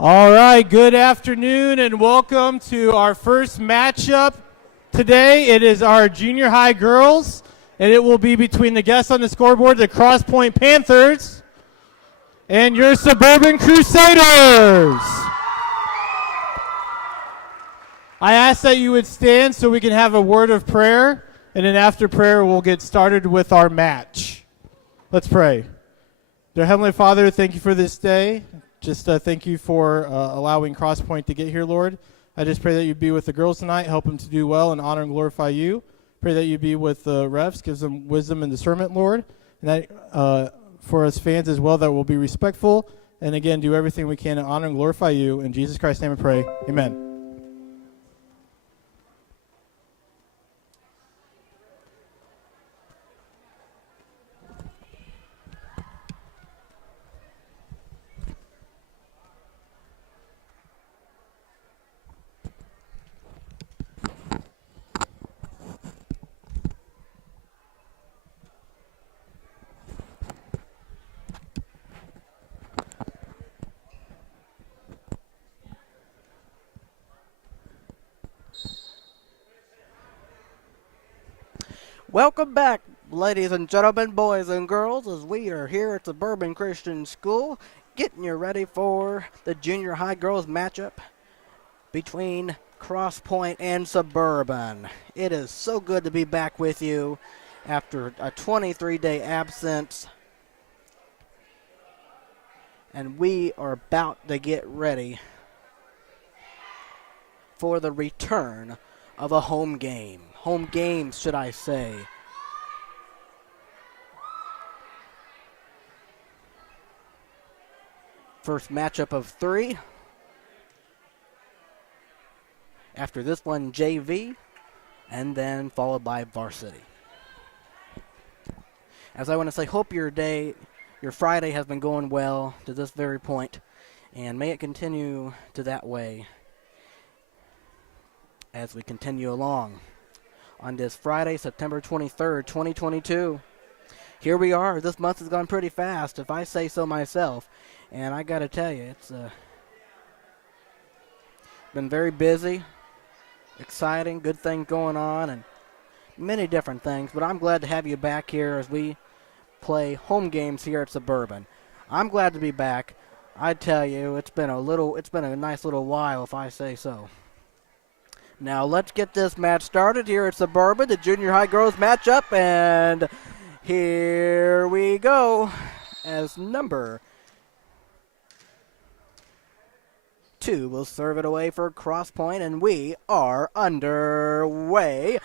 All right, good afternoon and welcome to our first matchup today. It is our junior high girls, and it will be between the guests on the scoreboard, the Crosspointe Panthers, and your Suburban Crusaders. I ask that you would stand so we can have a word of prayer, and then after prayer we'll get started with our match. Let's pray. Dear Heavenly Father, thank you for this day. Just thank you for allowing Crosspointe to get here, Lord. I just pray that you be with the girls tonight, help them to do well and honor and glorify you. Pray that you be with the refs, gives them wisdom and discernment, Lord. And that for us fans as well, that we'll be respectful. And again, do everything we can to honor and glorify you. In Jesus Christ's name I pray. Amen. Welcome back, ladies and gentlemen, boys and girls, as we are here at Suburban Christian School, getting you ready for the junior high girls matchup between Crosspointe and Suburban. It is so good to be back with you after a 23-day absence, and we are about to get ready for the return of a home game. Home games, should I say. First matchup of 3. After this one, JV, and then followed by varsity. As I want to say, hope your Friday has been going well to this very point, and may it continue to that way as we continue along. On this Friday, September 23rd, 2022. Here we are. This month has gone pretty fast, if I say so myself. And I got to tell you, it's been very busy, exciting, good things going on, and many different things. But I'm glad to have you back here as we play home games here at Suburban. I'm glad to be back. I tell you, it's been a nice little while, if I say so. Now let's get this match started here at Suburban, the junior high girls matchup, and here we go as number 2 will serve it away for Crosspointe, and we are underway.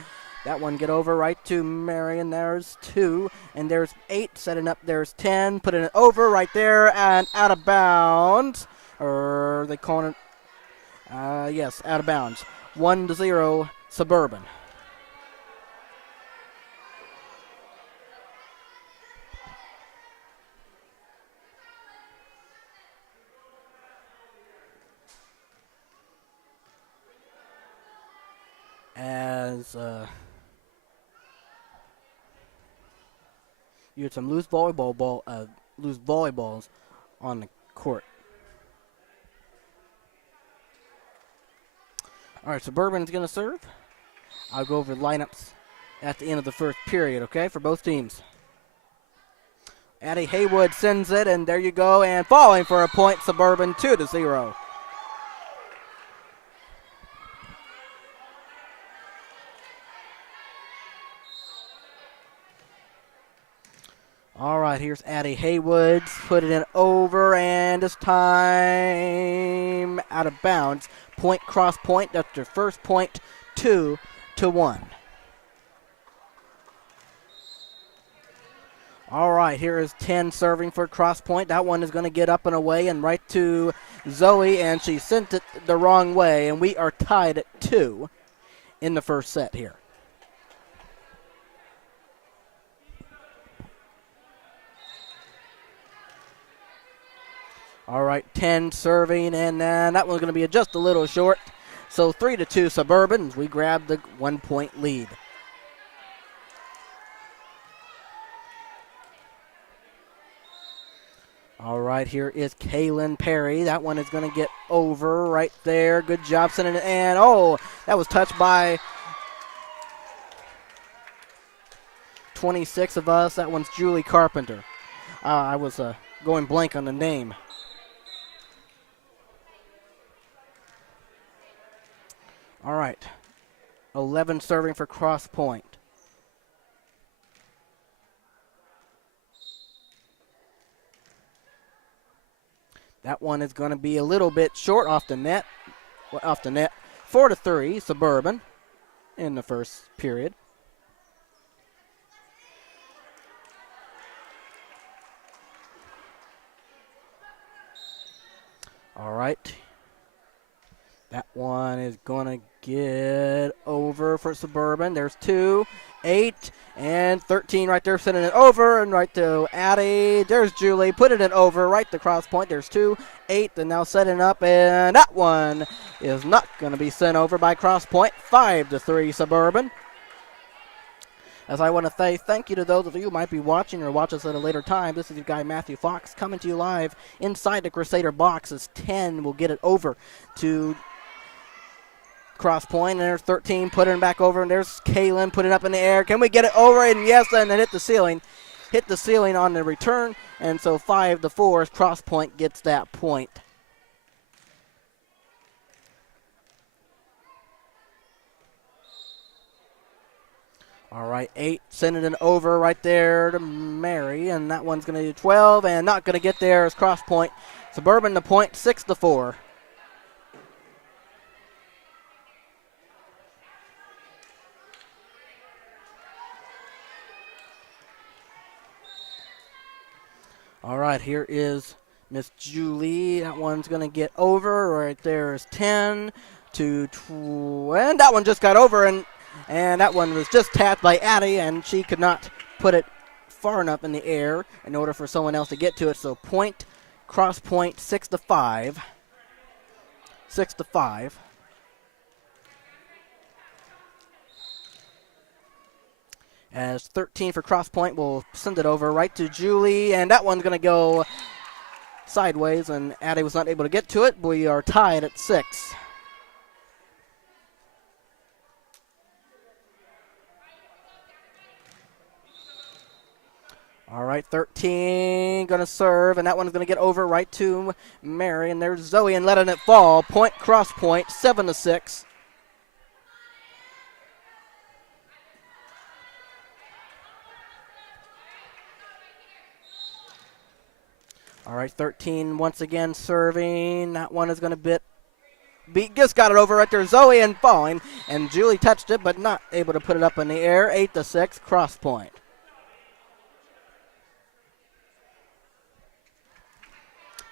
That one get over right to Marion. There's 2, and there's 8 setting up. There's 10, putting it over right there and out of bounds. Or they calling it, yes, out of bounds. 1-0 Suburban. As you had some loose volleyballs on the court. All right, Suburban is going to serve. I'll go over the lineups at the end of the first period, okay, for both teams. Addie Haywood sends it, and there you go, and falling for a point, Suburban 2-0. All right, here's Addie Haywood, put it in over, and this time out of bounds. Point Crosspointe, that's their first point, 2-1. All right, here is 10 serving for Crosspointe. That one is going to get up and away and right to Zoe, and she sent it the wrong way, and we are tied at 2 in the first set here. All right, 10 serving, and then that one's going to be just a little short. So 3-2 Suburban. We grab the 1 point lead. All right, here is Kaylin Perry. That one is going to get over right there. Good job sending it. And, oh, that was touched by 26 of us. That one's Julie Carpenter. I was going blank on the name. All right, 11 serving for Crosspointe. That one is going to be a little bit short off the net. 4-3, Suburban in the first period. All right. That one is going to get over for Suburban. There's 2, 8, and 13 right there, sending it over, and right to Addie. There's Julie, put it in over, right to Crosspointe. There's 2, 8, and now setting up, and that one is not going to be sent over by Crosspointe. 5-3 Suburban. As I want to say thank you to those of you who might be watching or watch us at a later time. This is your guy Matthew Fox coming to you live inside the Crusader box as 10 will get it over to Crosspointe, and there's 13, put it back over, and there's Kaylin, put it up in the air. Can we get it over? And yes, and it hit the ceiling. Hit the ceiling on the return, and so 5-4 as Crosspointe gets that point. All right, 8, sending it over right there to Mary, and that one's going to do 12, and not going to get there as Crosspointe. Suburban the point, 6-4. All right, here is Miss Julie. That one's going to get over. Right there is 10 to 12. And that one just got over, and that one was just tapped by Addie, and she could not put it far enough in the air in order for someone else to get to it. So point, Crosspointe, 6-5. 6-5. As 13 for Crosspointe will send it over right to Julie, and that one's going to go sideways, and Addie was not able to get to it. We are tied at 6. All right, 13 going to serve, and that one's going to get over right to Mary, and there's Zoe and letting it fall. Point, Crosspointe, 7-6. All right, 13 once again serving. That one is going to just got it over right there. Zoe and falling, and Julie touched it, but not able to put it up in the air. 8-6, Crosspointe.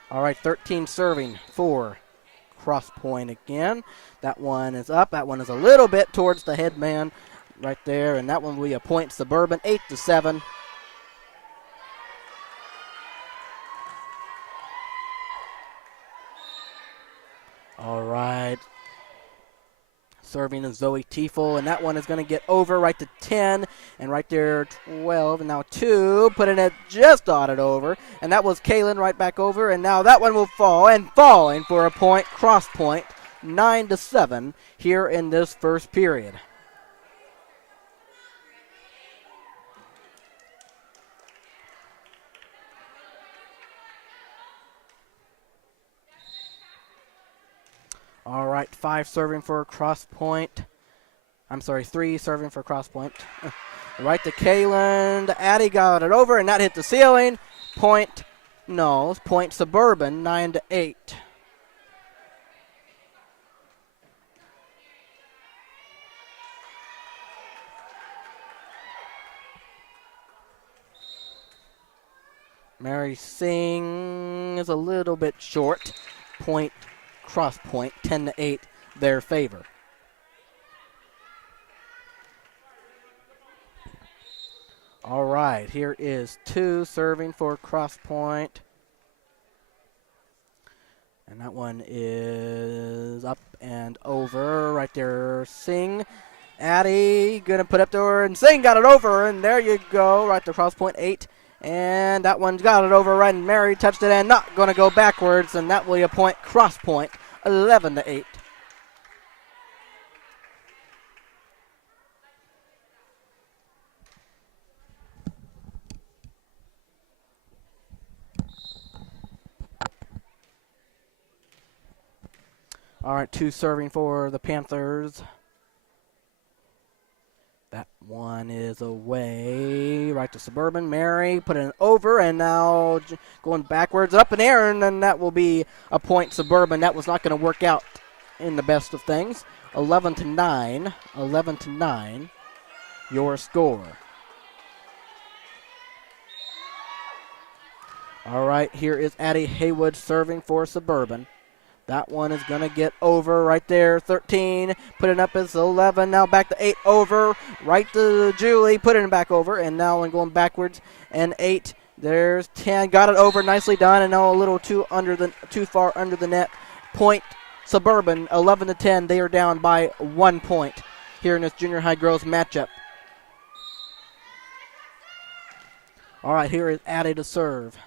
All right, 13 serving for Crosspointe again. That one is up. That one is a little bit towards the headman right there, and that one will be a point Suburban, 8-7. All right. Serving is Zoe Tiefel, and that one is going to get over right to 10, and right there 12, and now 2, putting it just dotted over, and that was Kaylin right back over, and now that one will fall, and falling for a point, Crosspointe, 9-7 here in this first period. All right, 5 serving for Crosspointe. I'm sorry, 3 serving for Crosspointe. Right to Kaylin. Addie got it over, and that hit the ceiling. Point Suburban, 9-8. Mary Singh is a little bit short. Point Crosspointe, 10-8, their favor. All right, here is 2 serving for Crosspointe. And that one is up and over right there. Singh, Addie, going to put up there, and Singh got it over, and there you go, right to Crosspointe, And that one got it over right, and Mary touched it and not going to go backwards, and that will be a point, Crosspointe, 11-8. All right, 2 serving for the Panthers. That one is away. Right to Suburban. Mary put it over, and now going backwards, up in the air, and then that will be a point, Suburban. That was not going to work out in the best of things. 11-9. 11-9. Your score. All right, here is Addie Haywood serving for Suburban. That one is going to get over right there, 13. Put it up as 11. Now back to 8 over. Right to Julie. Put it back over. And now going backwards. And 8. There's 10. Got it over. Nicely done. And now a little too far under the net. Point Suburban, 11-10. They are down by 1 point here in this junior high girls matchup. All right, here is Addie to serve.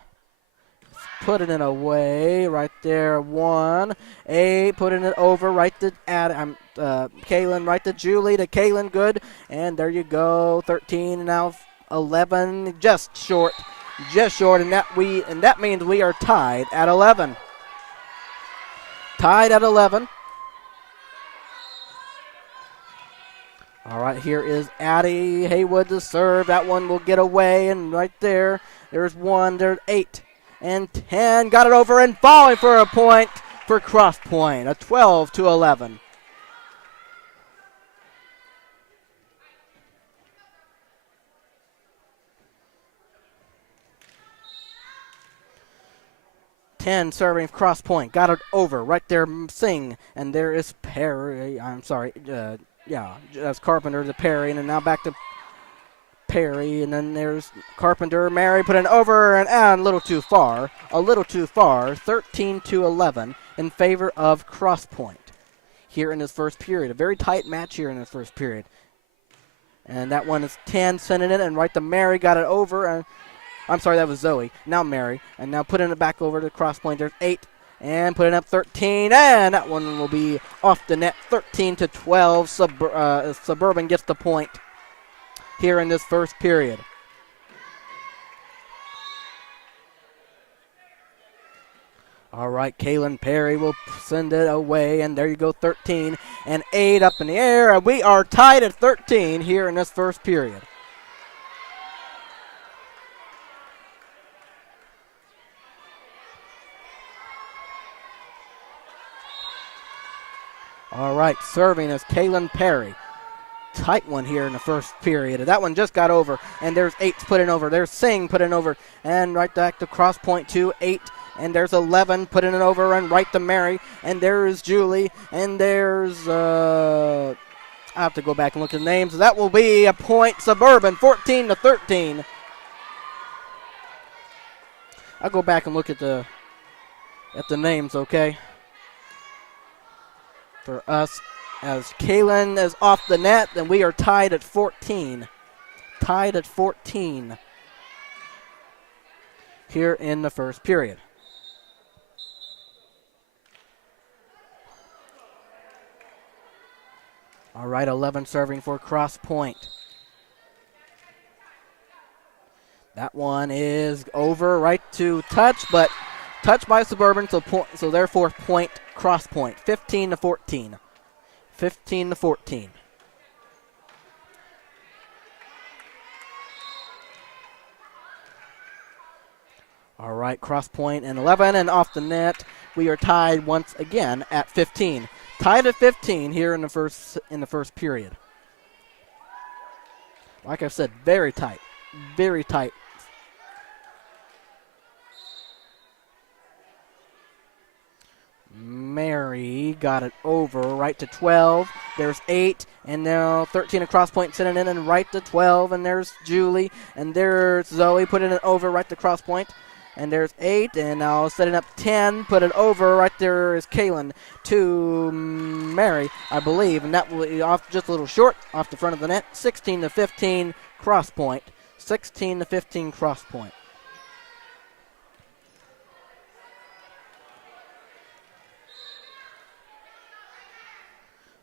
Putting it away right there. 1. 8. Putting it over right to Kaylin. Right to Julie. To Kaylin. Good. And there you go. 13. Now 11. Just short. Just short. And that means we are tied at 11. Tied at 11. All right. Here is Addie Haywood to serve. That one will get away. And right there. There's 1. There's 8. And 10, got it over and falling for a point for Crosspointe, a 12-11. Serving Crosspointe, got it over right there. Singh, and there is Perry. I'm sorry, that's Carpenter to Perry, and then now back to Perry, and then there's Carpenter. Mary put it over and a little too far. 13-11 in favor of Crosspointe here in this first period. A very tight match here in this first period. And that one is 10, sending it, and right to Mary, got it over. And I'm sorry, that was Zoe. Now Mary, and now putting it back over to Crosspointe. There's 8, and putting up 13, and that one will be off the net. 13-12. Suburban gets the point here in this first period. All right, Kaylin Perry will send it away, and there you go, 13 and 8 up in the air, and we are tied at 13 here in this first period. All right, serving is Kaylin Perry. Tight one here in the first period. That one just got over, and there's 8 putting over. There's Singh putting over, and right back to Crosspointe 2, 8, and there's 11 putting it over, and right to Mary, and there's Julie, and there's I have to go back and look at the names. That will be a point, Suburban, 14-13. I'll go back and look at the names, okay, for us. As Kaylin is off the net, and we are tied at 14. Tied at 14 here in the first period. All right, 11 serving for Crosspointe. That one is over right to touch, but touched by Suburban, so therefore point Crosspointe, 15-14. 15-14. All right, Crosspointe and 11, and off the net. We are tied once again at 15. Tied at 15 here in the first period. Like I said, very tight. Very tight. Mary got it over right to 12. There's 8, and now 13 at Crosspointe sending in, and right to 12, and there's Julie, and there's Zoe putting it over right to Crosspointe, and there's 8, and now setting up 10, put it over right there is Kaylin to Mary, I believe, and that will be off just a little short off the front of the net. 16-15 Crosspointe. 16-15 Crosspointe.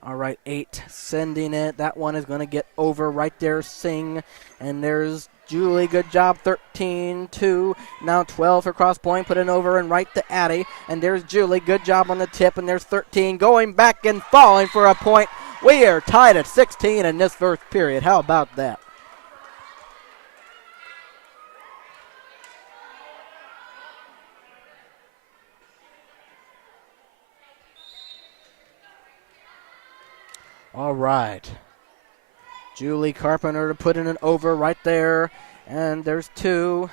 All right, 8 sending it. That one is going to get over right there, Singh. And there's Julie. Good job, 13-2. Now 12 for Crosspointe. Put it over and right to Addie. And there's Julie. Good job on the tip. And there's 13 going back and falling for a point. We are tied at 16 in this first period. How about that? All right. Julie Carpenter to put in an over right there. And there's 2.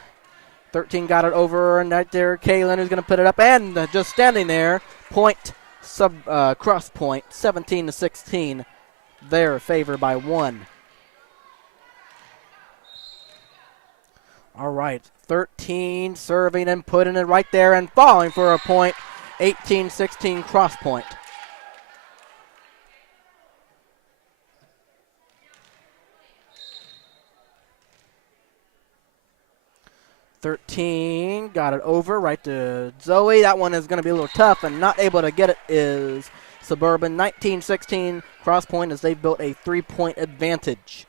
13 got it over, and right there, Kaylin who's going to put it up. And just standing there, Crosspointe, 17-16. They're favored by 1. All right. 13 serving and putting it right there and falling for a point. 18-16 Crosspointe. Got it over right to Zoe. That one is going to be a little tough, and not able to get it is Suburban. 19-16 Crosspointe as they built a 3-point advantage.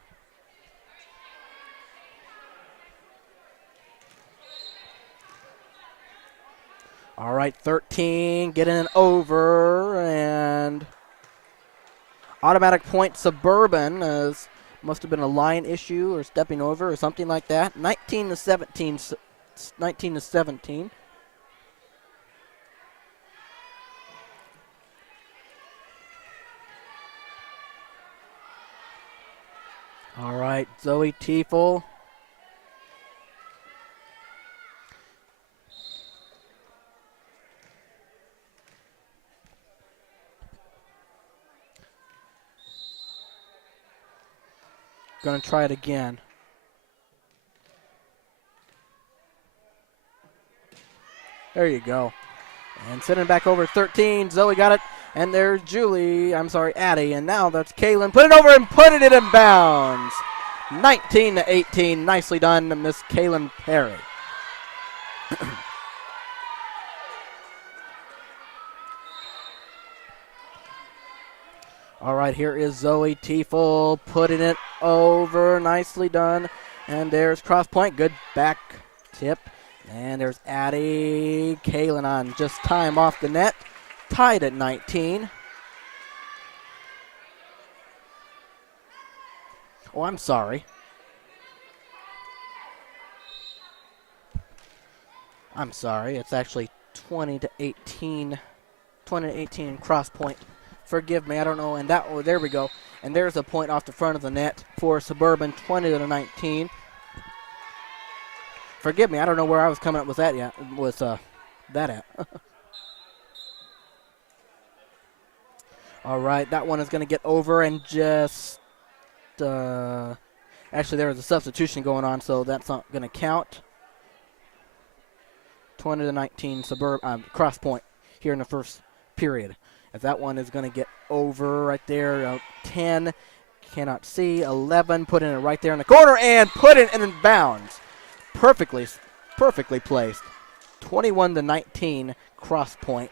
All right, 13 getting an over, and automatic point Suburban as must have been a line issue or stepping over or something like that. 19-17. 19-17. All right, Zoe Tiefel. Going to try it again. There you go. And sending back over 13. Zoe got it. And there's Addie. And now that's Kaylin. Put it over and put it in bounds. 19-18. Nicely done, Miss Kaylin Perry. All right, here is Zoe Tiefel putting it over. Nicely done. And there's Crosspointe. Good back tip. And there's Addie. Kaylin on just time off the net. Tied at 19. Oh, I'm sorry. It's actually 20-18. 20-18 Crosspointe. Forgive me, I don't know. And there we go. And there's a point off the front of the net for Suburban, 20-19. Forgive me, I don't know where I was coming up with that yet. That at? All right, that one is going to get over and just. Actually, there was a substitution going on, so that's not going to count. 20-19 Crosspointe here in the first period. As that one is going to get over right there. 10, cannot see. 11, put in it right there in the corner and put it in bounds. Perfectly placed. 21-19 Crosspointe.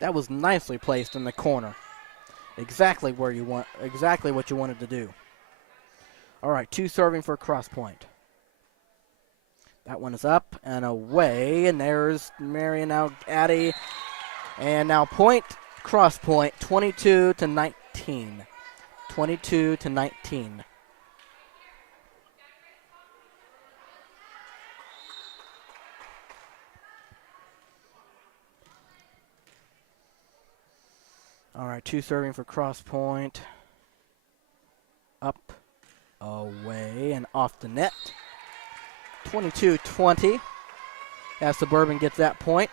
That was nicely placed in the corner. Exactly what you wanted to do. All right, 2 serving for Crosspointe. That one is up and away, and there's Marion now Addie. And now point Crosspointe, 22-19. 22-19. All right, 2 serving for Crosspointe. Up, away, and off the net. 22-20 as Suburban gets that point.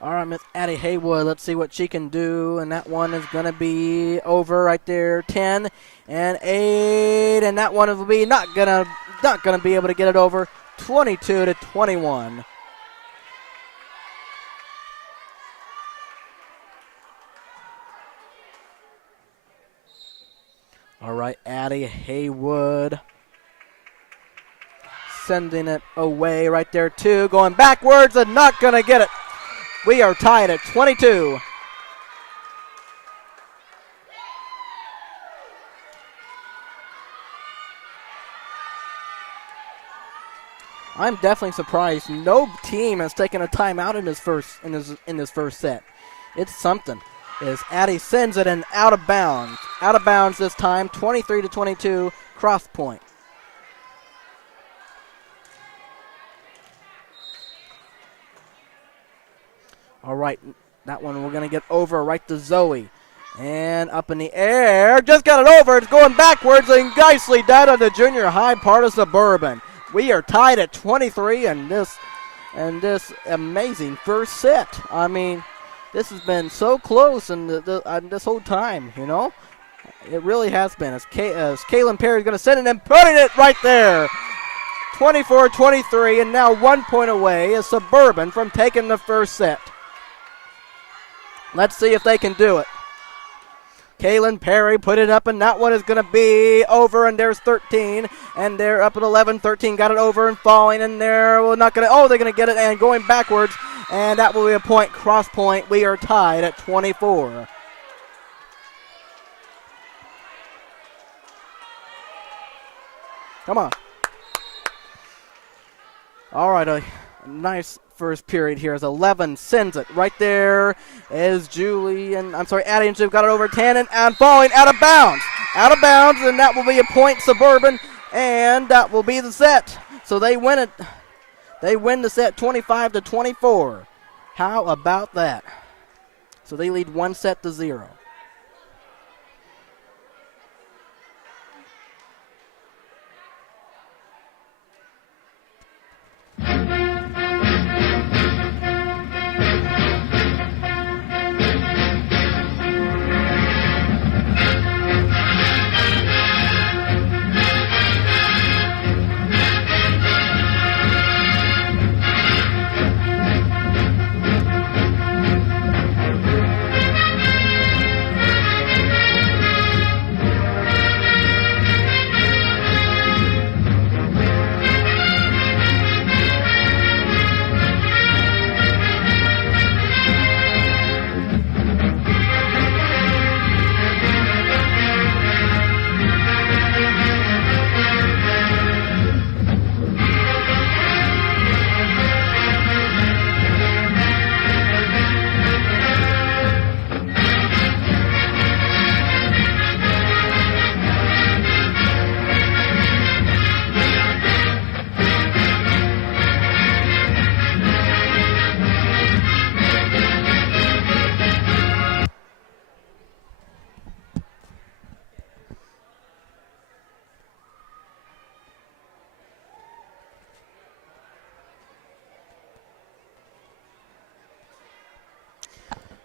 All right, Miss Addie Haywood, let's see what she can do. And that one is going to be over right there. 10 and 8, and that one will be not gonna be able to get it over. 22-21. All right, Addie Haywood sending it away right there, too. Going backwards and not going to get it. We are tied at 22. I'm definitely surprised no team has taken a timeout in this first set. It's something. As Addie sends it in out of bounds. Out of bounds this time, 23-22, Crosspointe. All right, that one we're going to get over right to Zoe. And up in the air, just got it over. It's going backwards and nicely done on the junior high part of Suburban. We are tied at 23 in this amazing first set. I mean, this has been so close in this whole time, you know. It really has been. As Kaylin Perry's going to send it and putting it right there. 24-23, and now 1 point away is Suburban from taking the first set. Let's see if they can do it. Kaylin Perry put it up, and that one is going to be over, and there's 13, and they're up at 11. 13 got it over and falling, and they're not going to, they're going to get it and going backwards, and that will be a point. Crosspointe, we are tied at 24. Come on. All right, a nice first period here as 11 sends it right there as Addie and Shiv got it over 10 and falling out of bounds. Out of bounds, and that will be a point Suburban, and that will be the set. So they win it. They win the set 25-24. How about that? So they lead 1-0.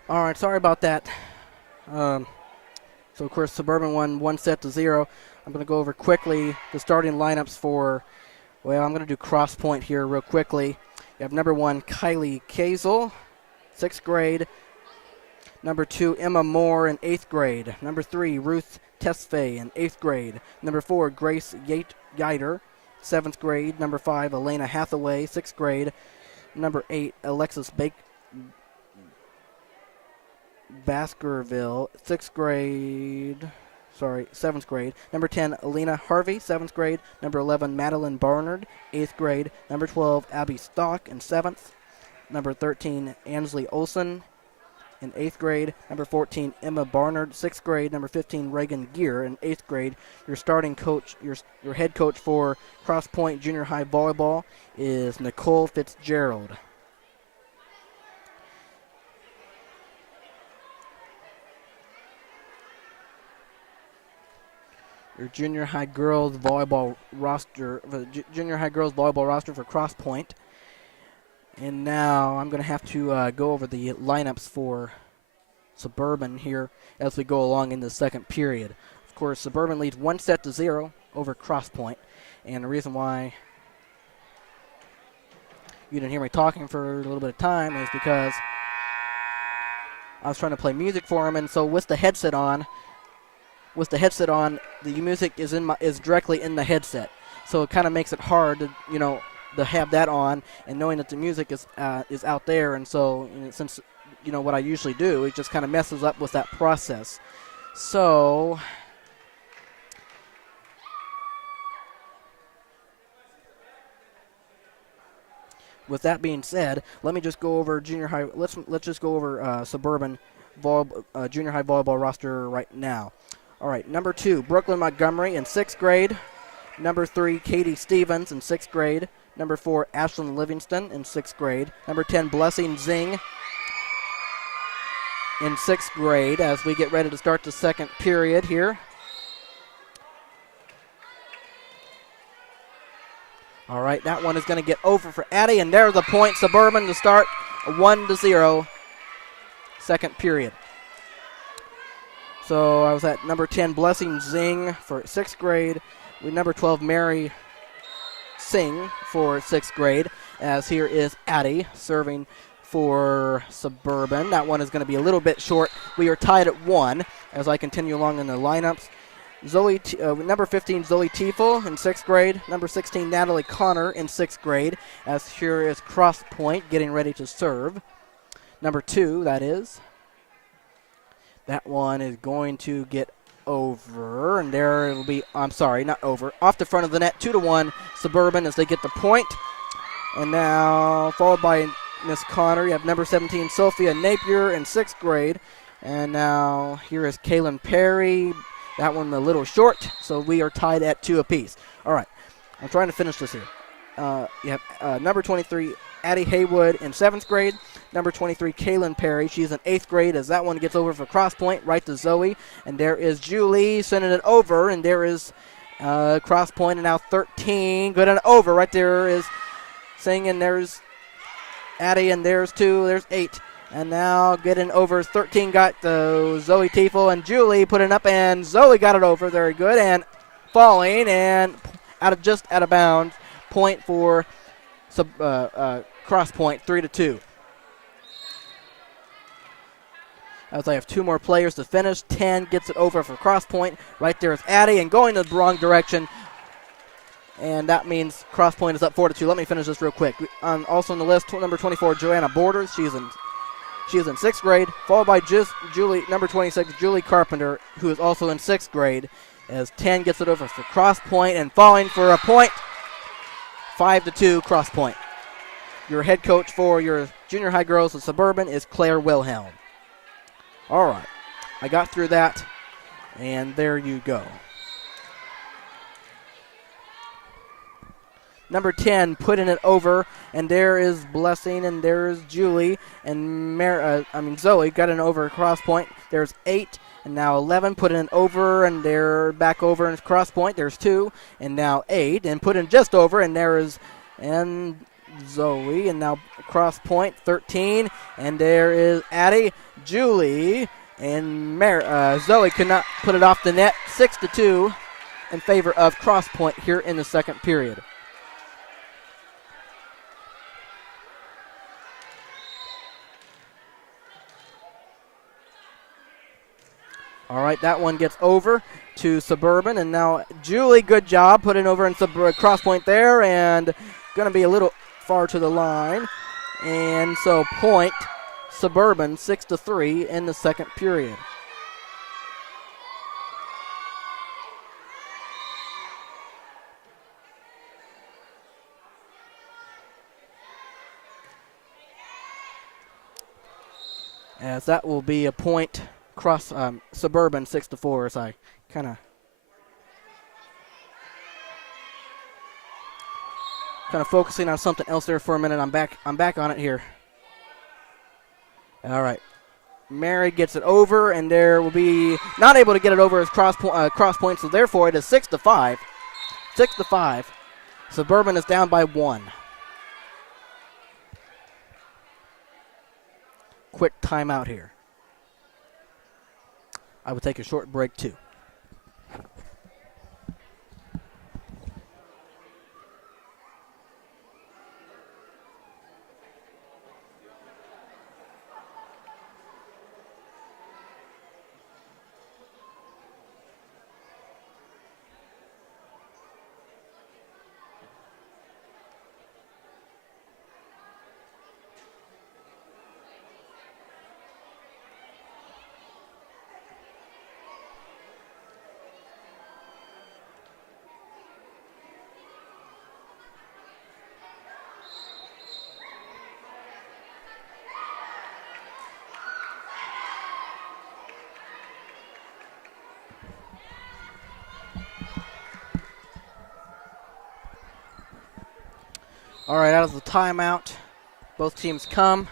All right, sorry about that. So, of course, Suburban won 1-0. I'm going to go over quickly the starting lineups for, I'm going to do Crosspointe here real quickly. You have number 1, Kylie Kazel, 6th grade. Number 2, Emma Moore in 8th grade. Number 3, Ruth Tesfaye in 8th grade. Number 4, Grace Yeiter, 7th grade. Number 5, Elena Hathaway, 6th grade. Number 8, Alexis Baskerville, 7th grade. Number 10, Alina Harvey, 7th grade. Number 11, Madeline Barnard, 8th grade. Number 12, Abby Stock in 7th. Number 13, Ansley Olson in 8th grade. Number 14, Emma Barnard, 6th grade. Number 15, Reagan Gear in 8th grade. Your starting coach, your head coach for Crosspointe Junior High Volleyball is Nicole Fitzgerald. Your junior high girls volleyball roster for Crosspointe. And now I'm going to have to go over the lineups for Suburban here as we go along in the second period. Of course, Suburban leads 1-0 over Crosspointe. And the reason why you didn't hear me talking for a little bit of time is because I was trying to play music for him, and so with the headset on, the music is directly in the headset, so it kind of makes it hard to to have that on and knowing that the music is out there, and so since what I usually do, it just kind of messes up with that process. So with that being said, let me just go over junior high. Let's just go over Suburban junior high volleyball roster right now. All right, number 2, Brooklyn Montgomery in 6th grade. Number 3, Katie Stevens in 6th grade. Number 4, Ashlyn Livingston in 6th grade. Number 10, Blessing Zing in 6th grade as we get ready to start the second period here. All right, that one is going to get over for Addie, and there's a point. Suburban to start, 1-0, second period. So I was at number 10, Blessing Zing for 6th grade, with number 12, Mary Singh for 6th grade, as here is Addie serving for Suburban. That one is going to be a little bit short. We are tied at 1 as I continue along in the lineups. Number 15, Zoe Tiefel in 6th grade. Number 16, Natalie Connor in 6th grade, as here is Crosspointe getting ready to serve. Number 2, that is. That one is going to get over, and there it will be, I'm sorry, not over, off the front of the net, 2-1 Suburban as they get the point. And now, followed by Miss Connor, you have number 17, Sophia Napier in 6th grade. And now, here is Kaylin Perry. That one a little short, so we are tied at 2 apiece. All right, I'm trying to finish this here. You have number 23, Addie Haywood in 7th grade. Number 23, Kaylin Perry. She's in 8th grade as that one gets over for Crosspointe, right to Zoe. And there is Julie sending it over, and there is Crosspointe, and now 13. Good and over. Right there is Singh, and there's Addie, and there's 2. There's 8. And now getting over 13 got Zoe Tiefel, and Julie put it up, and Zoe got it over. Very good. And falling, and just out of bounds. Point for Crosspointe, 3-2. As I have 2 more players to finish. 10 gets it over for Crosspointe. Right there is Addie, and going the wrong direction. And that means Crosspointe is up 4-2. Let me finish this real quick. Also on the list, number 24, Joanna Borders. She is in 6th grade, followed by number 26, Julie Carpenter, who is also in 6th grade, as 10 gets it over for Crosspointe, and falling for a point, 5-2 Crosspointe. Your head coach for your junior high girls of Suburban is Claire Wilhelm. All right, I got through that, and there you go. Number 10 putting it over, and there is Blessing, and there's Julie, and Zoe got it over Crosspointe. There's 8, and now 11 putting it over, and they're back over in Crosspointe. There's 2, and now 8, and putting just over, and there is Zoe, and now Crosspointe, 13, and there is Addie, Julie, and Zoe could not put it off the net. 6-2 in favor of Crosspointe here in the second period. All right, that one gets over to Suburban, and now Julie, good job, putting over in Crosspointe there, and going to be a little far to the line. And so point Suburban 6-3 in the second period. As that will be a point Suburban 6-4 as I kind of focusing on something else there for a minute. I'm back on it here. All right. Mary gets it over, and there will be not able to get it over as Crosspointe, so therefore it is 6-5. 6-5. Suburban is down by 1. Quick timeout here. I will take a short break too. All right, out of the timeout, both teams come.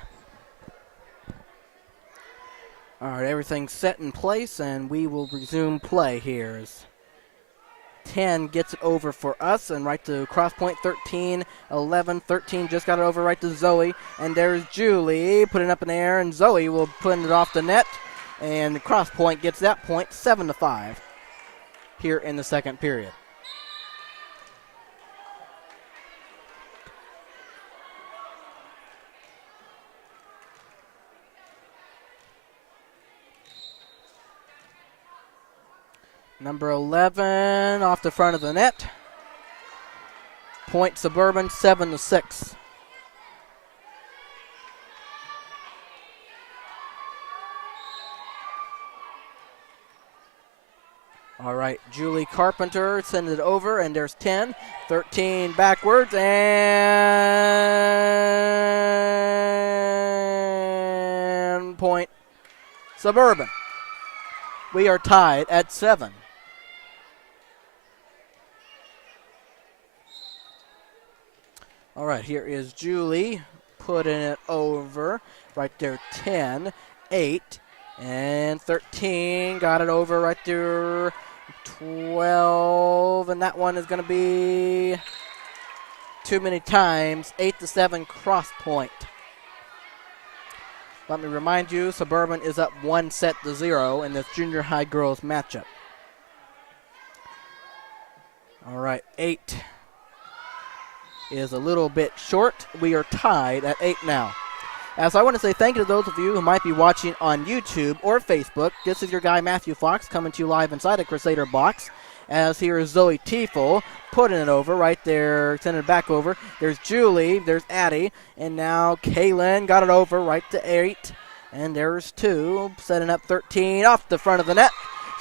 All right, everything's set in place, and we will resume play here. As 10 gets it over for us, and right to Crosspointe. 13, 11, 13 just got it over right to Zoe. And there's Julie putting it up in the air, and Zoe will put it off the net. And Crosspointe gets that point, 7-5 here in the second period. Number 11 off the front of the net. Point Suburban, 7-6. All right, Julie Carpenter sends it over, and there's 10, 13 backwards, and point Suburban. We are tied at 7. All right, here is Julie putting it over. Right there, 10, 8, and 13. Got it over right there, 12. And that one is going to be too many times. 8-7 Crosspointe. Let me remind you, Suburban is up 1-0 in this junior high girls matchup. All right, 8 is a little bit short. We are tied at 8 now. As I want to say thank you to those of you who might be watching on YouTube or Facebook. This is your guy Matthew Fox coming to you live inside a Crusader box. As here is Zoe Tiefel putting it over right there, sending it back over. There's Julie, there's Addie, and now Kaylin got it over right to 8. And there's 2, setting up 13 off the front of the net.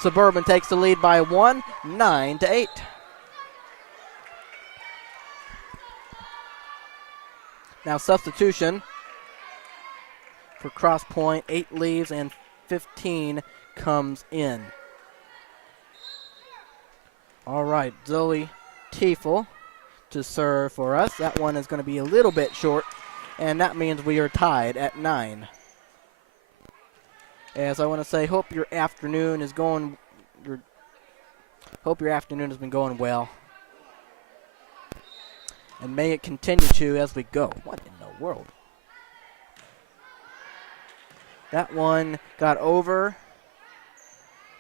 Suburban takes the lead by 1, 9-8. Now substitution for Crosspointe. 8 leaves and 15 comes in. All right, Zoe Tiefel to serve for us. That one is going to be a little bit short, and that means we are tied at 9. As I want to say, hope your afternoon has been going well. And may it continue to as we go. What in the world? That one got over.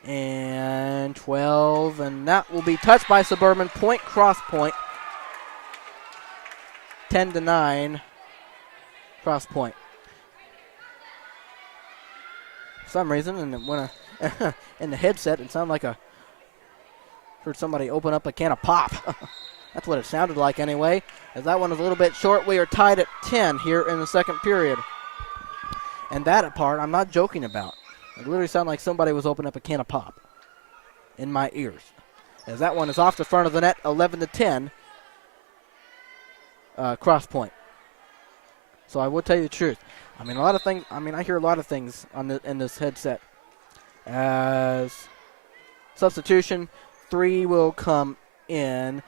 And 12. And that will be touched by Suburban. Point Crosspointe. 10-9. Crosspointe. For some reason, and when in the headset, it sounded like heard somebody open up a can of pop. That's what it sounded like anyway. As that one is a little bit short, we are tied at 10 here in the second period. And that part, I'm not joking about. It literally sounded like somebody was opening up a can of pop in my ears. As that one is off the front of the net, 11-10, Crosspointe. So I will tell you the truth. I mean, I hear a lot of things in this headset. As substitution, 3 will come in.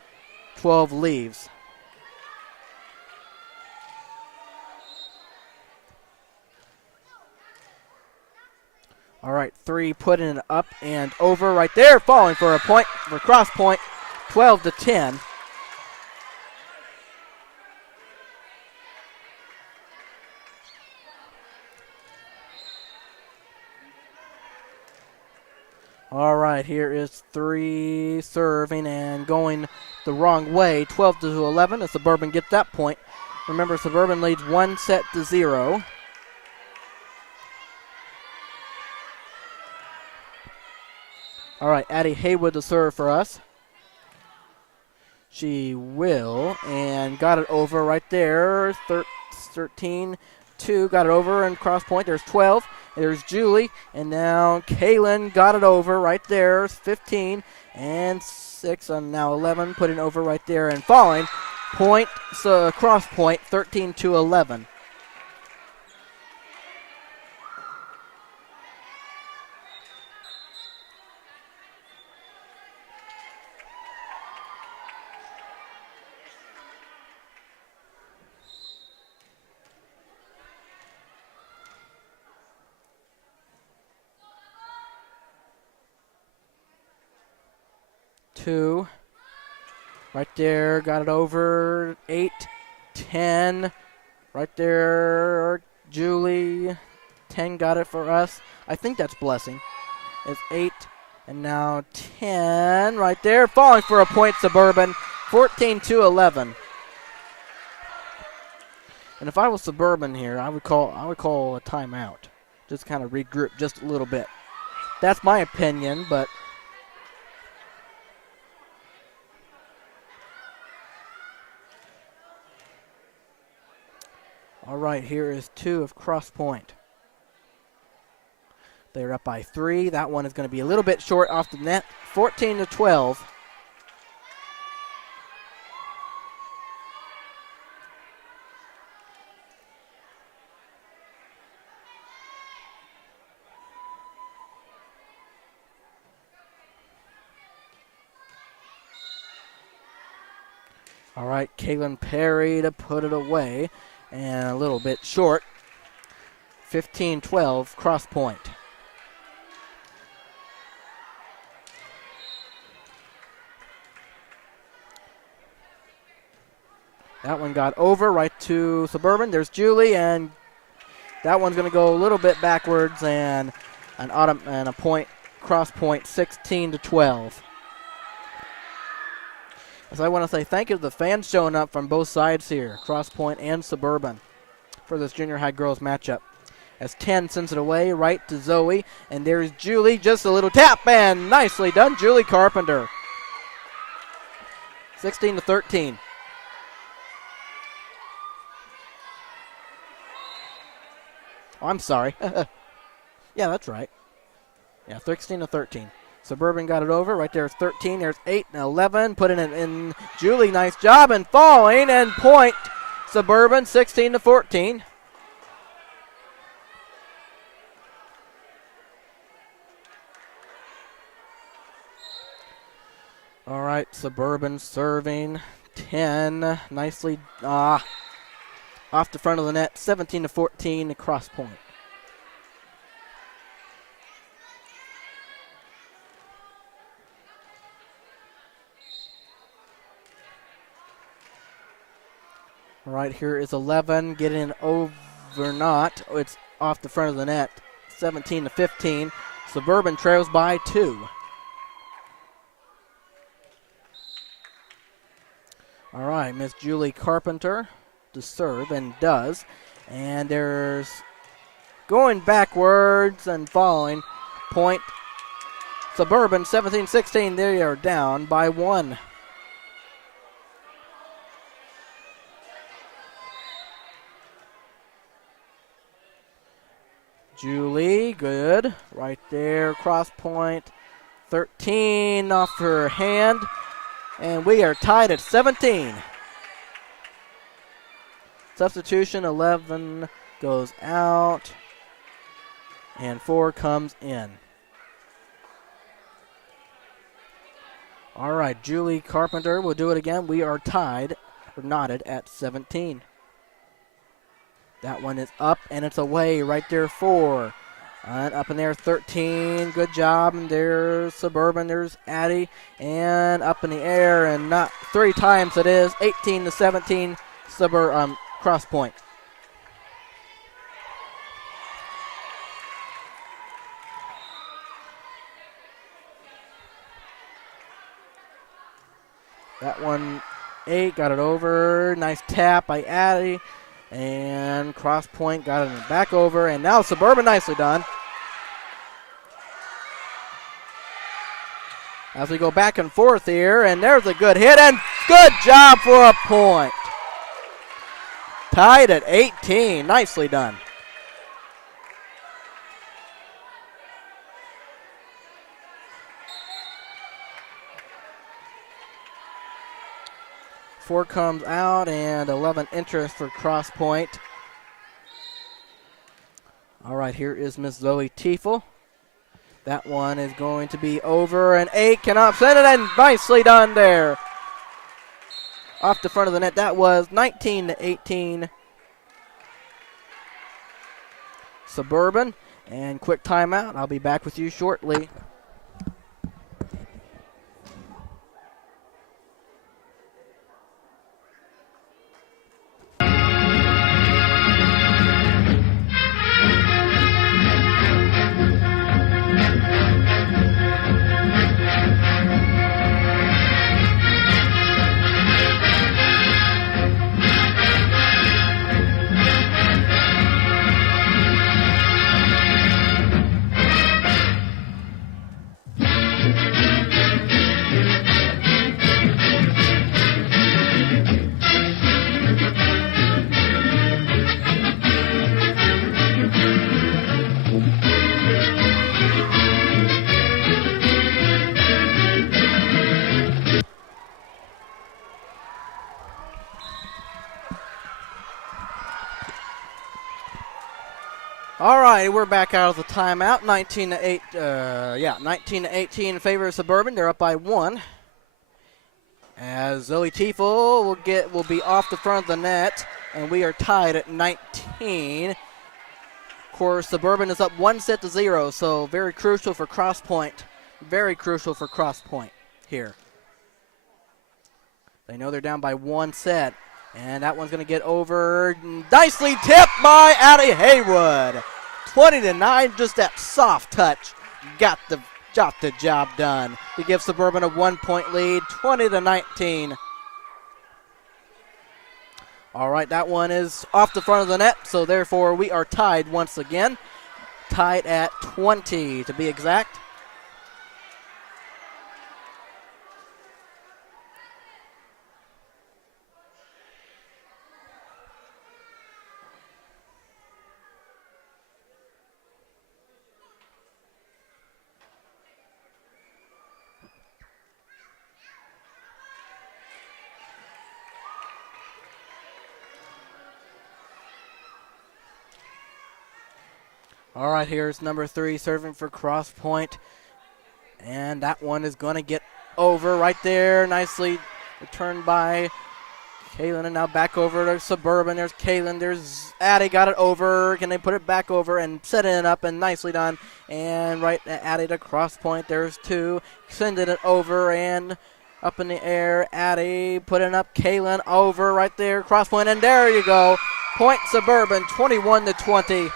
12 leaves. All right, 3 putting it up and over right there, falling for a point for Crosspointe, 12-10. All right, here is 3 serving and going the wrong way, 12-11. As Suburban gets that point. Remember, Suburban leads 1-0. All right, Addie Haywood to serve for us. She will, and got it over right there. 13-2, got it over, and Crosspointe. There's 12. There's Julie, and now Kaylin got it over right there. 15 and 6, and now 11, putting over right there and falling. Point, so Crosspointe, 13-11. 2. Right there, got it over. 8, 10. Right there, Julie. 10 got it for us. I think that's Blessing. It's 8, and now 10. Right there, falling for a point, Suburban. 14-11. And if I was Suburban here, I would call a timeout. Just kind of regroup just a little bit. That's my opinion, but all right, here is 2 of Crosspointe. They're up by 3. That one is going to be a little bit short off the net. 14-12. All right, Kaylin Perry to put it away, and a little bit short. 15-12, Crosspointe. That one got over right to Suburban. There's Julie, and that one's going to go a little bit backwards, and a point, Crosspointe, 16-12. So I want to say thank you to the fans showing up from both sides here, Crosspointe and Suburban, for this junior high girls matchup. As 10 sends it away right to Zoe, and there's Julie, just a little tap, and nicely done, Julie Carpenter. 16-13. Oh, I'm sorry. Yeah, that's right. Yeah, 16-13. Suburban got it over. Right there's 13. There's 8 and 11. Putting it in. Julie, nice job. And falling. And point. Suburban 16-14. All right, Suburban serving. 10. Nicely off the front of the net. 17-14. Crosspointe. All right, here is 11 getting over not. It's off the front of the net. 17-15. Suburban trails by 2. All right, Miss Julie Carpenter to serve, and does. And there's going backwards and falling. Point. Suburban 17-16. They are down by 1. Julie, good. Right there, Crosspointe. 13 off her hand. And we are tied at 17. Substitution, 11 goes out. And 4 comes in. All right, Julie Carpenter will do it again. We are tied, or knotted, at 17. That one is up, and it's away right there, 4. And up in there, 13. Good job. And there's Suburban. There's Addie. And up in the air, and not 3 times it is. 18-17, Crosspointe. That one, 8, got it over. Nice tap by Addie. And Crosspointe got it back over. And now Suburban, nicely done. As we go back and forth here. And there's a good hit. And good job for a point. Tied at 18. Nicely done. Four comes out, and 11 enters for Crosspointe. All right, here is Miss Zoe Tiefel. That one is going to be over, and 8 cannot send it, and nicely done there. Off the front of the net, that was 19-18. Suburban, and quick timeout. I'll be back with you shortly. All right, we're back out of the timeout. 19 to 18 in favor of Suburban. They're up by 1. As Zoe Tiefel will be off the front of the net, and we are tied at 19. Of course, Suburban is up 1-0, so very crucial for Crosspointe. Very crucial for Crosspointe here. They know they're down by 1 set, and that one's going to get over. Nicely tipped by Addie Haywood. 20-9, just that soft touch got the job done to give Suburban a 1-point lead, 20-19. All right, that one is off the front of the net, so therefore we are tied once again. Tied at 20 to be exact. All right, here's number 3 serving for Crosspointe. And that one is going to get over right there. Nicely returned by Kaylin, and now back over to Suburban. There's Kaylin. There's Addie, got it over. Can they put it back over and set it up, and nicely done. And right, Addie to Crosspointe. There's 2. Sending it over and up in the air. Addie putting up Kaylin over right there. Crosspointe, and there you go. Point Suburban, 21-20.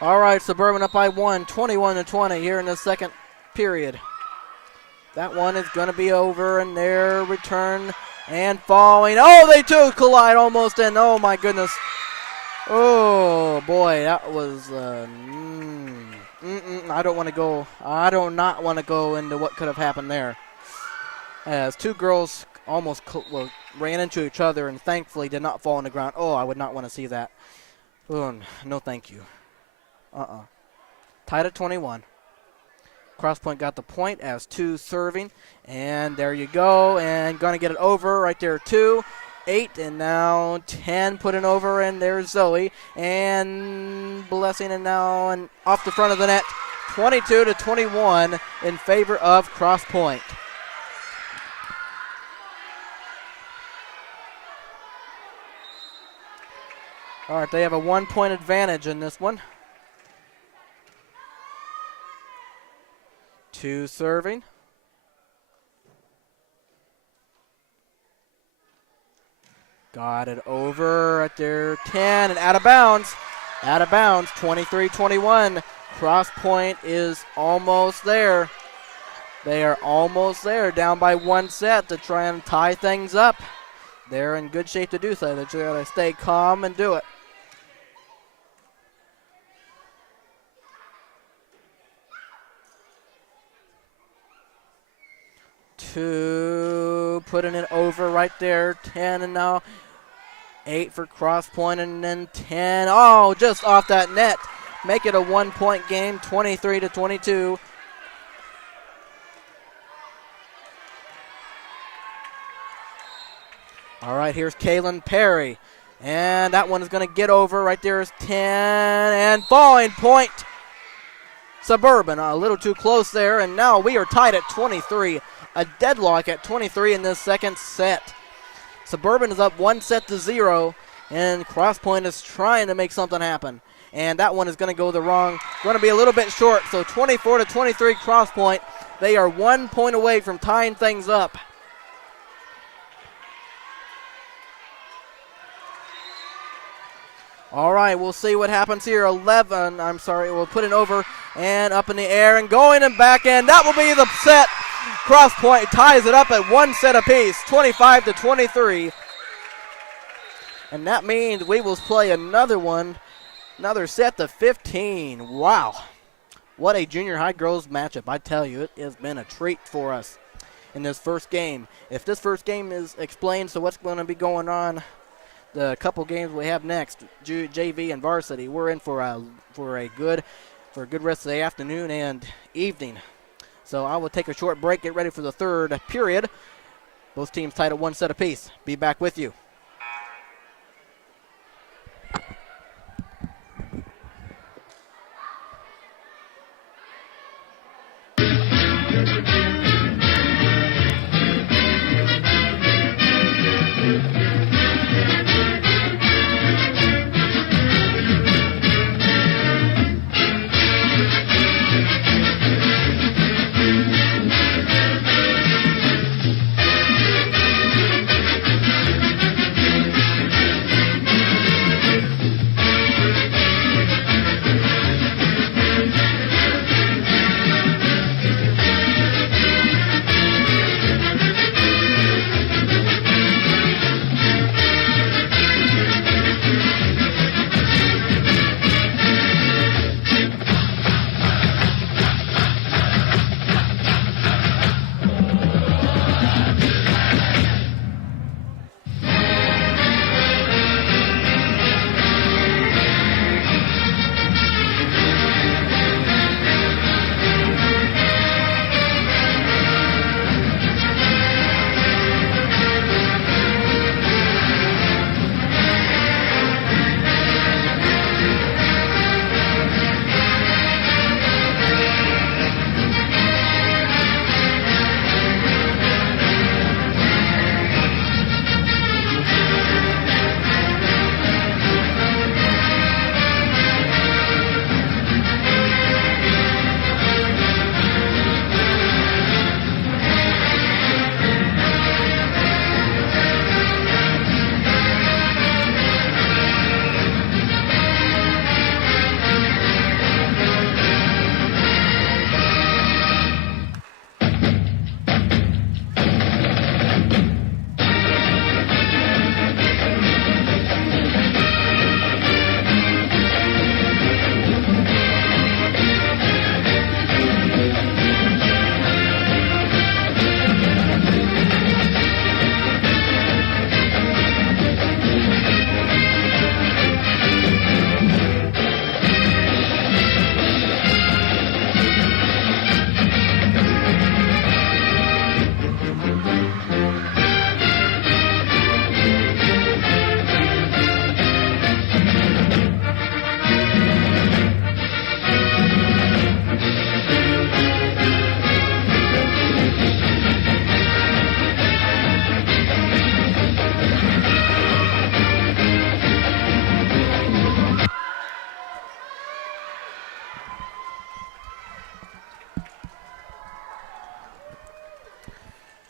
All right, Suburban up by 1, 21-20 here in the second period. That one is going to be over, and their return and falling. Oh, they two collide almost, and oh my goodness. Oh boy, that was. I don't want to go. I do not want to go into what could have happened there. As two girls almost ran into each other and thankfully did not fall on the ground. Oh, I would not want to see that. Oh, no, thank you. Tied at 21. Crosspointe got the point as 2 serving. And there you go. And going to get it over right there, 2. 8 and now 10 put it over, and there's Zoe. And Blessing, and now and off the front of the net. 22-21 in favor of Crosspointe. All right, they have a 1-point advantage in this one. 2 serving. Got it over at their 10 and out of bounds. Out of bounds, 23-21. Crosspointe is almost there. They are almost there, down by 1 set to try and tie things up. They're in good shape to do so. They just got to stay calm and do it. Two, putting it over right there, 10, and now 8 for Crosspointe, and then 10. Oh, just off that net. Make it a 1-point game, 23-22. All right, here's Kaylin Perry, and that one is going to get over. Right there is 10, and falling point. Suburban a little too close there, and now we are tied at 23. A deadlock at 23 in this second set. Suburban is up 1-0, and Crosspointe is trying to make something happen. And that one is going to go going to be a little bit short. So 24-23 Crosspointe. They are 1 point away from tying things up. All right, we'll see what happens here. We'll put it over and up in the air and going and back end. That will be the set. Crosspointe ties it up at 1 set apiece, 25-23. And that means we will play another set to 15. Wow. What a junior high girls matchup. I tell you, it has been a treat for us in this first game. If this first game is explained, so what's going to be going on the couple games we have next, JV and varsity, we're in for a good rest of the afternoon and evening. So I will take a short break, get ready for the third period. Both teams tied at 1 set apiece. Be back with you.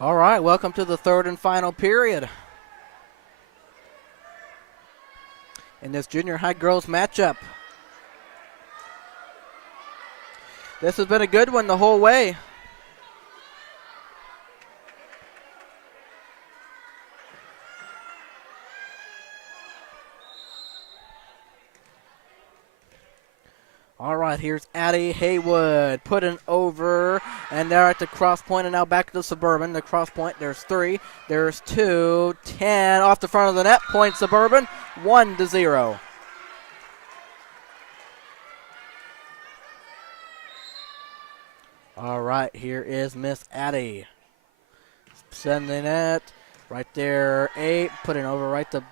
All right, welcome to the third and final period in this junior high girls matchup. This has been a good one the whole way. All right, here's Addie Haywood putting over, and they're at the Crosspointe, and now back to the Suburban. The Crosspointe, there's 3, there's 2, 10 off the front of the net. Point Suburban, 1-0. All right, here is Miss Addie sending it right there. 8, putting over right to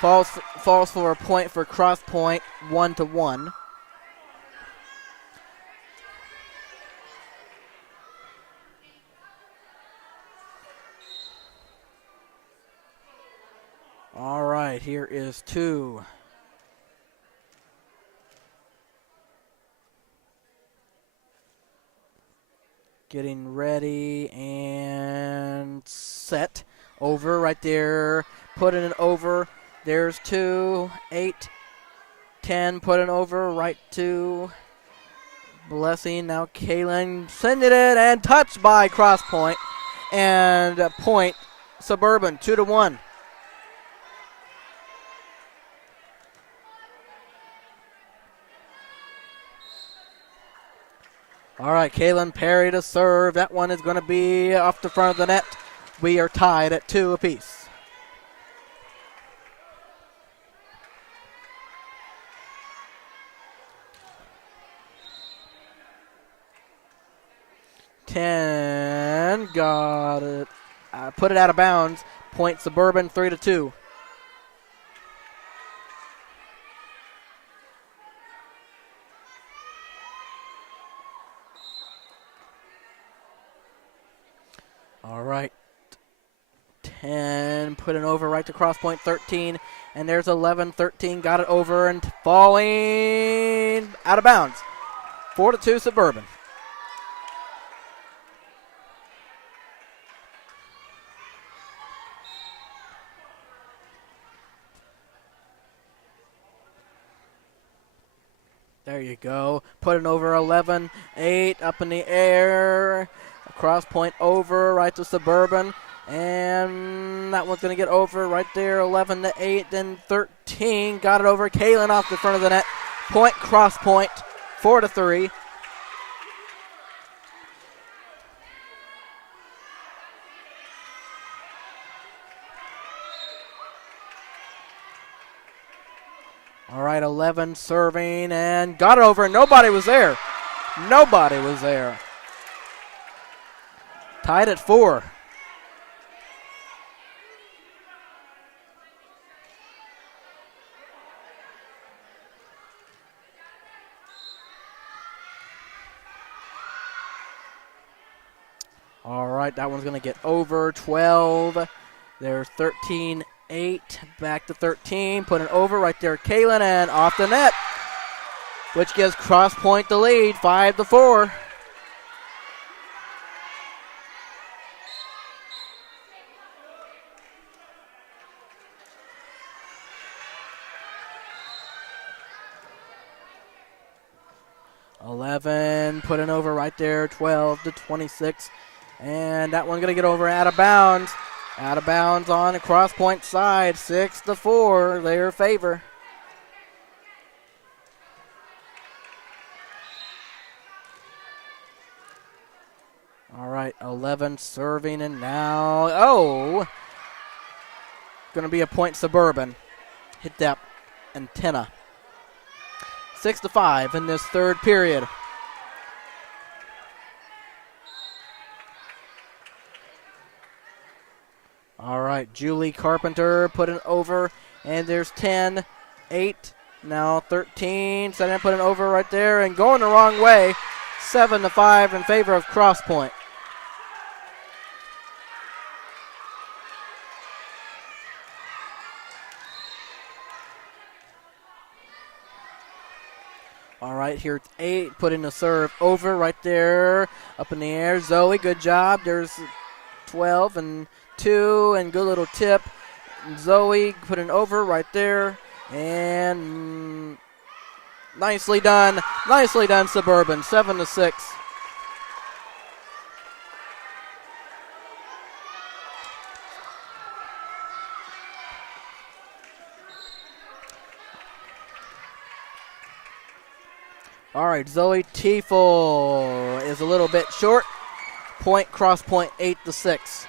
falls for a point for Crosspointe, 1-1. All right, here is 2. Getting ready and set. Over right there, putting it over. There's 2, 8, 10, putting over right to Blessing. Now Kaylin sending it and touched by Crosspointe. And point Suburban, 2-1. All right, Kaylin Perry to serve. That one is going to be off the front of the net. We are tied at 2 apiece. and got it. Put it out of bounds. Point Suburban 3-2. All right. 10, put it over right to Crosspointe 13, and there's 11, 13, got it over and falling out of bounds. 4-2 Suburban. There you go. Put it over 11, 8, up in the air. Crosspointe over right to Suburban. And that one's going to get over right there, 11-8, then 13. Got it over. Kalen off the front of the net. Point Crosspointe, 4-3. All right, 11 serving and got it over. Nobody was there. Nobody was there. Tied at 4. All right, that one's going to get over 12. There's 13-8, back to 13. Put it over right there, Kalen, and off the net, which gives Crosspointe the lead, 5-4. Put it over right there, 12-26. And that one's going to get over out of bounds. Out of bounds on the Crosspointe side, 6-4, their favor. All right, 11 serving, and now, going to be a point Suburban. Hit that antenna. 6-5 in this third period. All right, Julie Carpenter put it over, and there's 10-8, now 13. Setting up, put it over right there, and going the wrong way. 7-5 in favor of Crosspointe. All right, here it's 8, putting the serve over right there, up in the air. Zoe, good job. There's 12 and 2, and good little tip. Zoe put it over right there, and nicely done. Nicely done, Suburban, 7-6. All right, Zoe Tiefel is a little bit short. Point Crosspointe 8-6.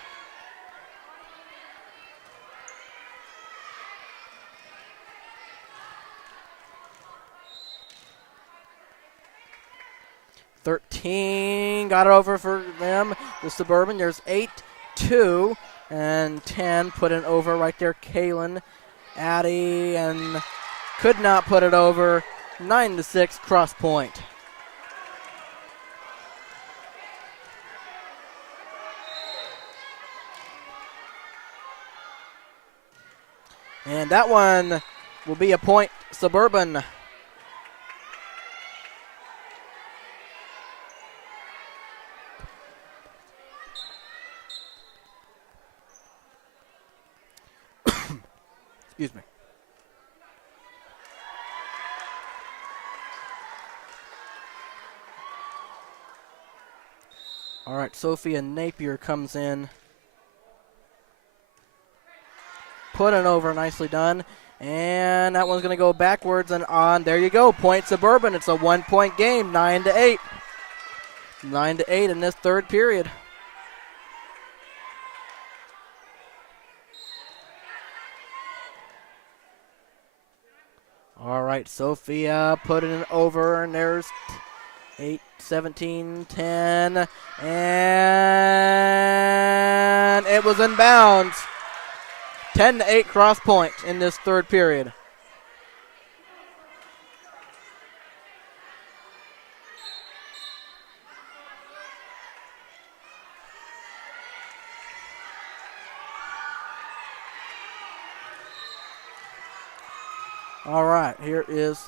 Got it over for them. The Suburban, there's 8-2 and 10. Put it over right there, Kalen, Addie, and could not put it over. 9-6, Crosspointe. And that one will be a point Suburban. Excuse me. All right, Sophia Napier comes in. Put it over, nicely done. And that one's going to go backwards and on. There you go, point Suburban. It's a 1-point game, 9-8. 9-8 in this third period. All right, Sophia put it over, and there's 8, 17, 10, and it was in bounds. 10-8 Crosspointe in this third period. All right, here is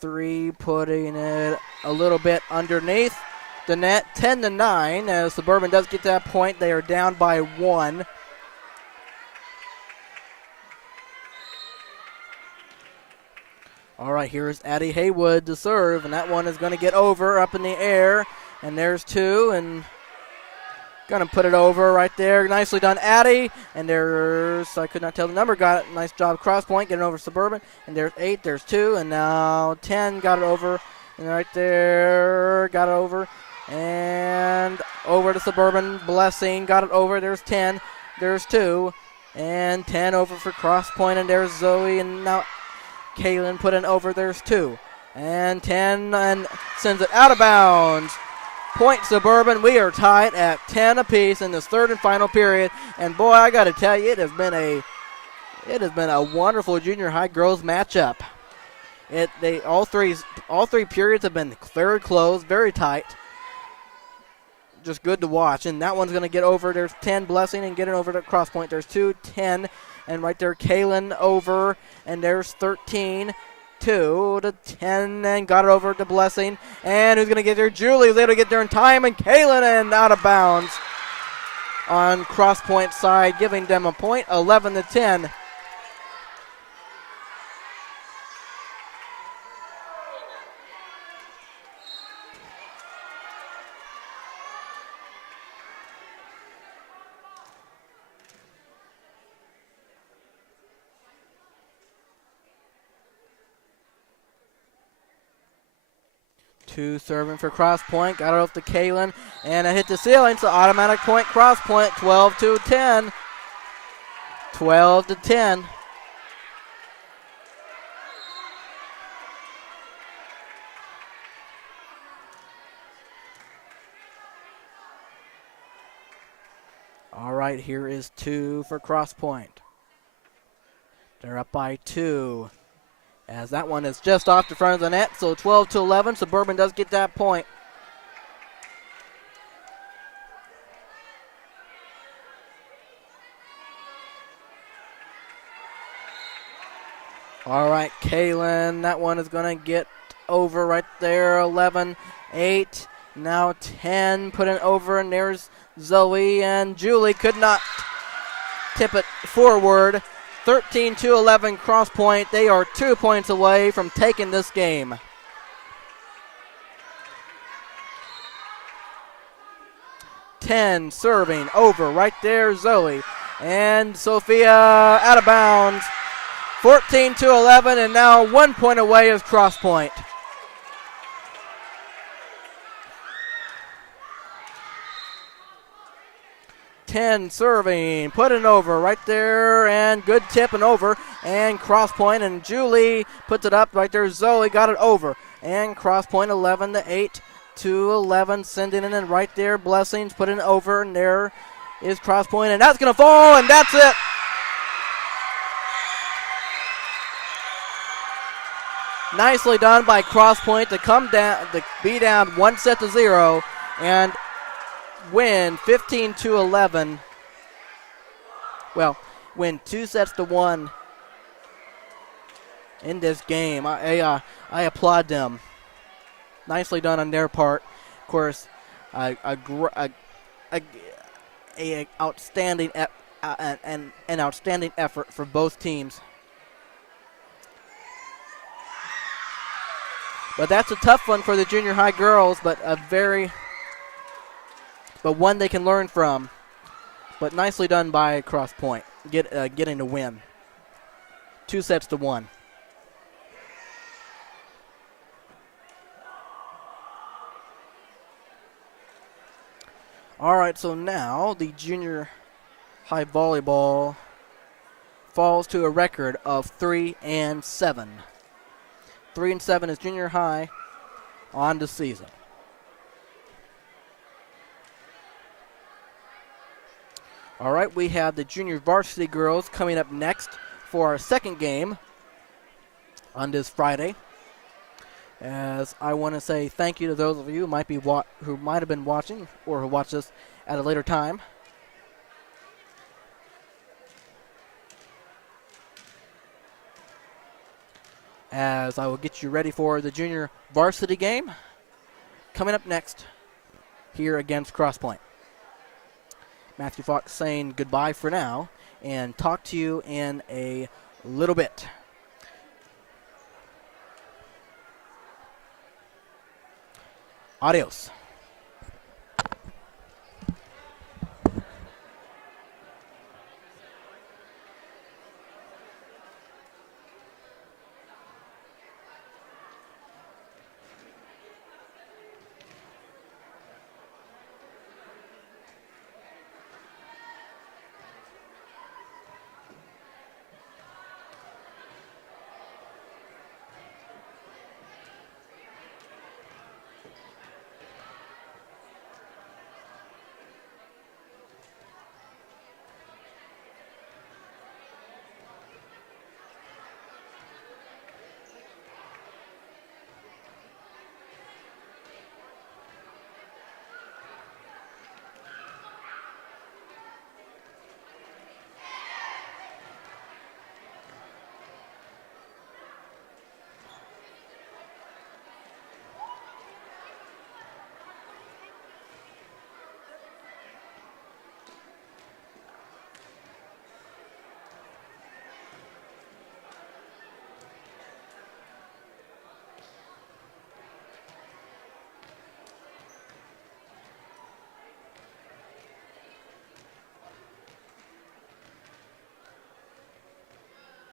3, putting it a little bit underneath the net. 10-9 as Suburban does get that point. They are down by 1. All right, here's Addie Haywood to serve, and that one is going to get over up in the air. And there's 2, and going to put it over right there. Nicely done, Addie. And there's, I could not tell the number, got it. Nice job, Crosspointe, getting over Suburban. And there's 8, there's 2, and now 10 got it over. And right there, got it over. And over to Suburban, Blessing, got it over. There's 10, there's 2, and 10 over for Crosspointe. And there's Zoe, and now Kaylin put it over. There's 2, and 10, and sends it out of bounds. Point Suburban. We are tied at 10 apiece in this third and final period. And boy, I got to tell you, it has been a wonderful junior high girls matchup. All three periods have been very close, very tight. Just good to watch. And that one's going to get over. There's 10, Blessing, and get it over to Crosspointe. There's 2, 10, and right there, Kaylin over, and there's 13. 2 to 10, and got it over to Blessing. And who's going to get there? Julie was able to get there in time, and Kaylin, and out of bounds on Crosspointe side, giving them a point, 11-10. Two serving for Crosspointe, got it off to Kaylin, and it hit the ceiling, so automatic point Crosspointe, 12-10. 12-10. All right, here is 2 for Crosspointe. They're up by 2. As that one is just off the front of the net, so 12-11. Suburban does get that point. All right, Kaylin, that one is going to get over right there, 11-8. Now 10, put it over, and there's Zoe, and Julie could not tip it forward. 13-11 Crosspointe. They are 2 points away from taking this game. Serving over right there, Zoe. And Sophia out of bounds. 14-11, and now 1 point away is Crosspointe. Serving, put it over right there, and good tip and over, and Crosspointe, and Julie puts it up right there. Zoe got it over, and Crosspointe 11-8-11, sending it in right there. Blessings put it over, and there is Crosspointe, and that's going to fall, and that's it. Nicely done by Crosspointe to come down, to be down 1-0, and win 15-11. Well, win 2-1 in this game. I applaud them. Nicely done on their part. Of course, an outstanding effort for both teams. But that's a tough one for the junior high girls, but one they can learn from. But nicely done by Crosspointe, getting the win. 2-1. All right, so now the junior high volleyball falls to a record of 3-7. 3-7 is junior high. on the season. All right, we have the junior varsity girls coming up next for our second game on this Friday. As I want to say thank you to those of you who might have been watching or who watched us at a later time. As I will get you ready for the junior varsity game coming up next here against Crosspointe. Matthew Fox saying goodbye for now and talk to you in a little bit. Adios.